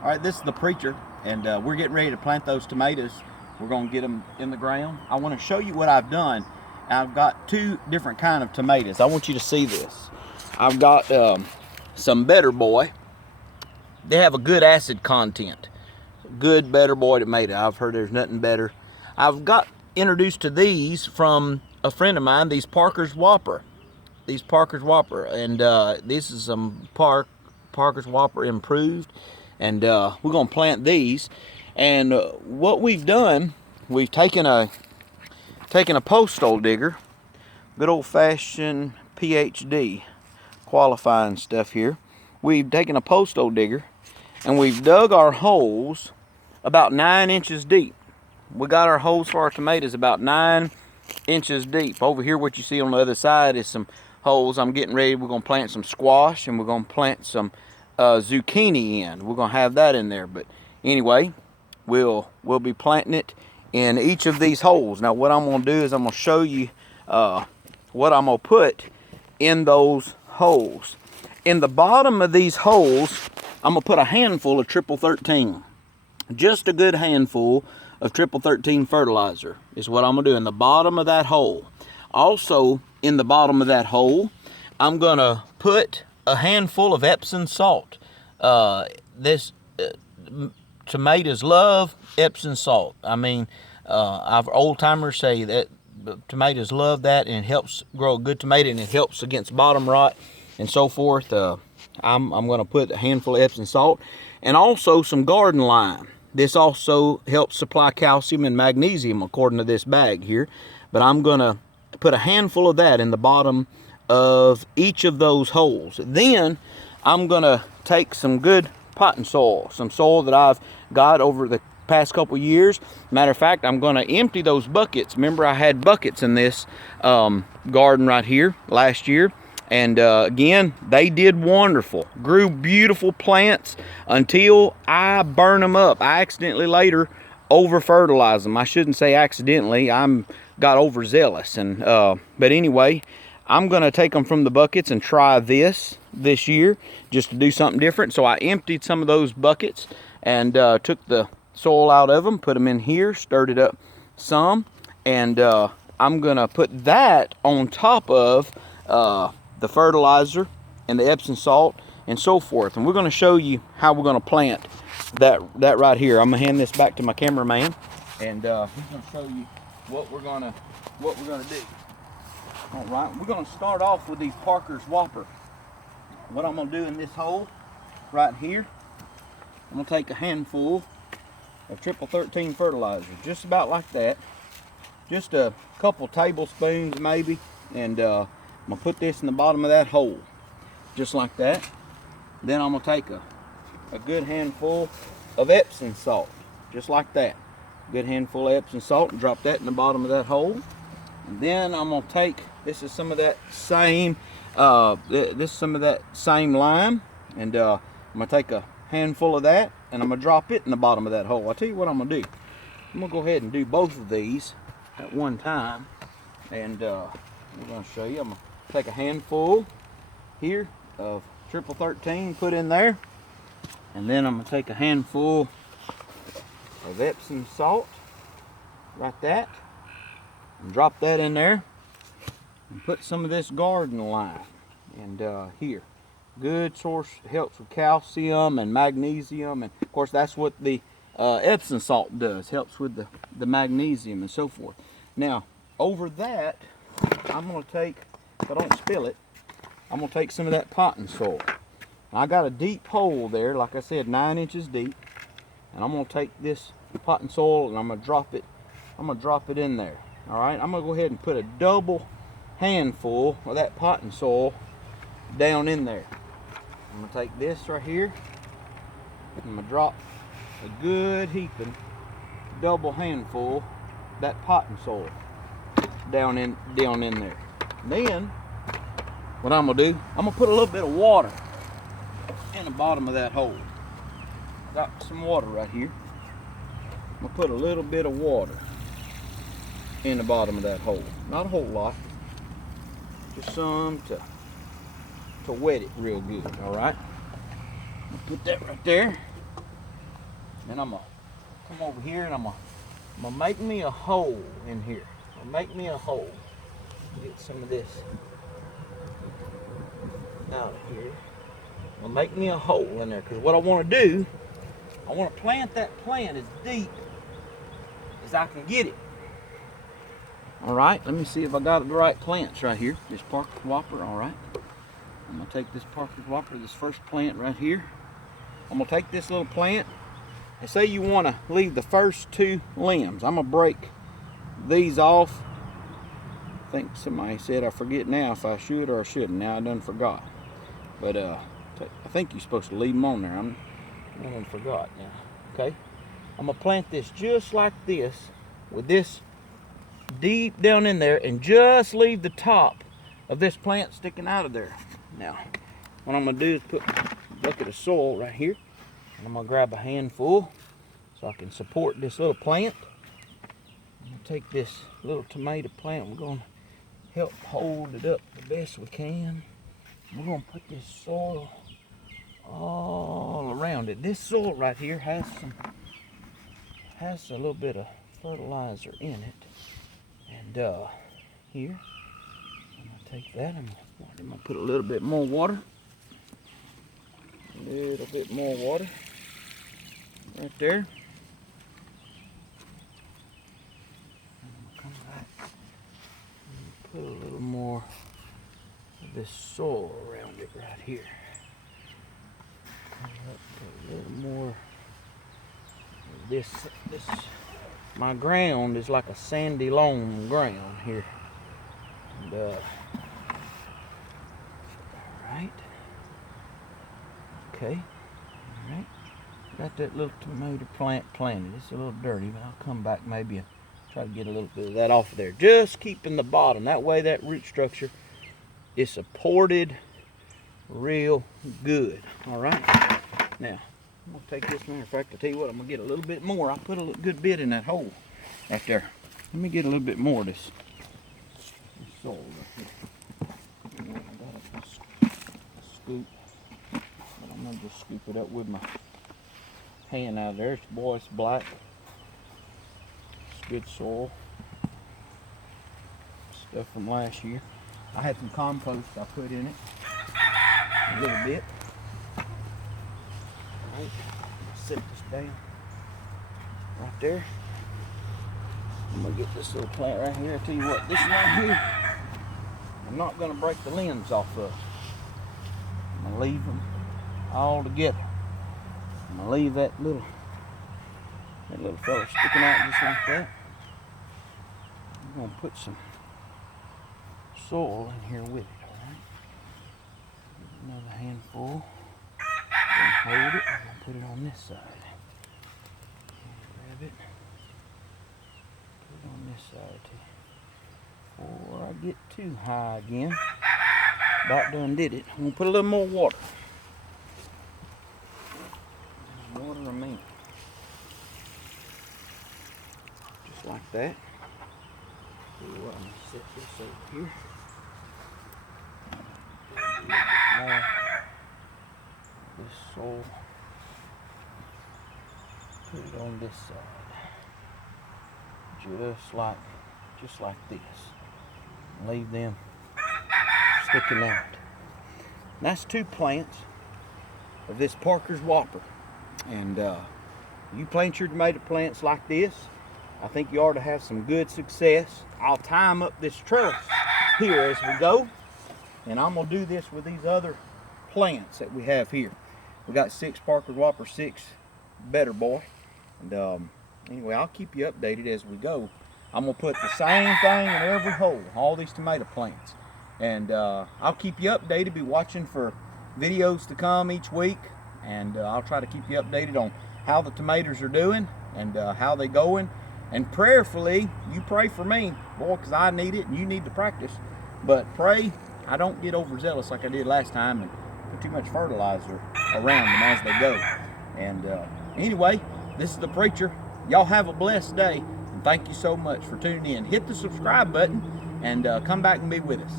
All right, this is the preacher, and we're getting ready to plant those tomatoes. We're going to get them in the ground. I want to show you what I've done. I've got two different kind of tomatoes. I want you to see this. I've got some Better Boy. They have a good acid content. Good Better Boy tomato. I've heard there's nothing better. I've got introduced to these from a friend of mine, these Parker's Whopper. These Parker's Whopper, and this is some Parker's Whopper improved. And we're gonna plant these. And what we've done, we've taken a postal digger, good old-fashioned PhD qualifying stuff here. We've taken a postal digger and we've dug our holes about 9 inches deep. We got our holes for our tomatoes about 9 inches deep. Over here, what you see on the other side is some holes. I'm getting ready. We're gonna plant some squash and we're gonna plant some zucchini in. We're gonna have that in there. But anyway, we'll be planting it in each of these holes. Now what I'm gonna do is I'm gonna show you what I'm gonna put in those holes. In the bottom of these holes, I'm gonna put a handful of triple 13. Just a good handful of triple 13 fertilizer is what I'm gonna do in the bottom of that hole. Also in the bottom of that hole, I'm gonna put a handful of epsom salt. Tomatoes love epsom salt. I mean, our old timers say that tomatoes love that, and it helps grow a good tomato, and it helps against bottom rot and so forth. I'm going to put a handful of epsom salt and also some garden lime. This also helps supply calcium and magnesium according to this bag here. But I'm going to put a handful of that in the bottom of each of those holes. Then I'm going to take some good potting soil, some soil that I've got over the past couple years. Matter of fact, I'm going to empty those buckets. Remember, I had buckets in this garden right here last year. And again, they did wonderful. Grew beautiful plants until I burned them up. I accidentally later over fertilized them. I shouldn't say accidentally. Got overzealous. And but anyway, I'm going to take them from the buckets and try this year just to do something different. So I emptied some of those buckets and took the soil out of them, put them in here, stirred it up some, and I'm going to put that on top of the fertilizer and the Epsom salt and so forth. And we're going to show you how we're going to plant that right here. I'm going to hand this back to my cameraman, and he's going to show you what we're going to do. All right, we're going to start off with these Parker's Whopper. What I'm going to do in this hole right here, I'm going to take a handful of triple 13 fertilizer, just about like that, just a couple tablespoons maybe, and I'm going to put this in the bottom of that hole, just like that. Then I'm going to take a good handful of Epsom salt, just like that. Good handful of Epsom salt, and drop that in the bottom of that hole. And then I'm going to take, this is some of that same lime, and I'm going to take a handful of that, and I'm going to drop it in the bottom of that hole. I'll tell you what I'm going to do. I'm going to go ahead and do both of these at one time, and I'm going to show you. I'm going to take a handful here of triple 13, put in there, and then I'm going to take a handful of Epsom salt, like that, and drop that in there, and put some of this garden lime, and here. Good source, helps with calcium and magnesium, and of course that's what the Epsom salt does, helps with the magnesium and so forth. Now over that, I'm going to take, if I don't spill it, I'm going to take some of that potting soil. Now, I got a deep hole there, like I said, 9 inches deep, and I'm going to take this potting soil and I'm going to drop it in there. All right, I'm going to go ahead and put a double handful of that potting soil down in there. I'm going to take this right here, I'm going to drop a good heaping double handful of that potting soil down in there. Then what I'm going to do, I'm going to put a little bit of water in the bottom of that hole. Got some water right here. I'm going to put a little bit of water in the bottom of that hole. Not a whole lot, just some to wet it real good. All right, I'll put that right there. Then I'm gonna come over here and I'm gonna make me a hole in here. I'm gonna make me a hole. Get some of this out of here. I'm gonna make me a hole in there, because what I want to do, I want to plant that plant as deep as I can get it. All right, let me see if I got the right plants right here. This Parker Whopper, all right. I'm gonna take this Parker Whopper, this first plant right here. I'm gonna take this little plant, and say you want to leave the first 2 limbs. I'm gonna break these off. I think somebody said, I forget now if I should or I shouldn't. Now I done forgot. But I think you're supposed to leave them on there. I done forgot now. Okay, I'm gonna plant this just like this, with this deep down in there, and just leave the top of this plant sticking out of there. Now, what I'm gonna do is put a bucket of soil right here, and I'm gonna grab a handful so I can support this little plant. I'm gonna take this little tomato plant, we're gonna help hold it up the best we can. We're gonna put this soil all around it. This soil right here has a little bit of fertilizer in it. And here, I'm gonna take that, I'm gonna put a little bit more water. A little bit more water right there. I'm gonna come back and put a little more of this soil around it right here. Put a little more of this. My ground is like a sandy loam ground here. And, all right. Okay. All right. Got that little tomato plant planted. It's a little dirty, but I'll come back maybe and try to get a little bit of that off of there. Just keeping the bottom. That way that root structure is supported real good. All right. Now, I'm gonna take this, matter of fact, I'll tell you what, I'm gonna get a little bit more. I put a good bit in that hole right there. Let me get a little bit more of this soil right here. I got a scoop, but I'm gonna just scoop it up with my hand out of there. Boy, it's black. It's good soil. Stuff from last year. I had some compost I put in it. A little bit. Alright, set this down right there. I'm gonna get this little plant right here. I tell you what, this right here, I'm not gonna break the limbs off of. I'm gonna leave them all together. I'm gonna leave that little fella sticking out just like that. I'm gonna put some soil in here with it, alright? Another handful. Hold it. I'm gonna put it on this side. Grab it. Put it on this side too. Before I get too high again. About done did it. I'm gonna put a little more water. Water a minute. Just like that. I'm gonna set this over here. More. This soil, put it on this side, just like this. Leave them sticking out. And that's 2 plants of this Parker's Whopper. And you plant your tomato plants like this, I think you ought to have some good success. I'll time up this trellis here as we go, and I'm gonna do this with these other plants that we have here. We got 6 Parker Whopper, 6 Better Boy. And anyway, I'll keep you updated as we go. I'm gonna put the same thing in every hole, all these tomato plants. And I'll keep you updated, be watching for videos to come each week. And I'll try to keep you updated on how the tomatoes are doing and how they going. And prayerfully, you pray for me, boy, because I need it and you need to practice. But pray I don't get overzealous like I did last time and put too much fertilizer around them as they go. And anyway, this is the preacher. Y'all have a blessed day, and thank you so much for tuning in. Hit the subscribe button and come back and be with us.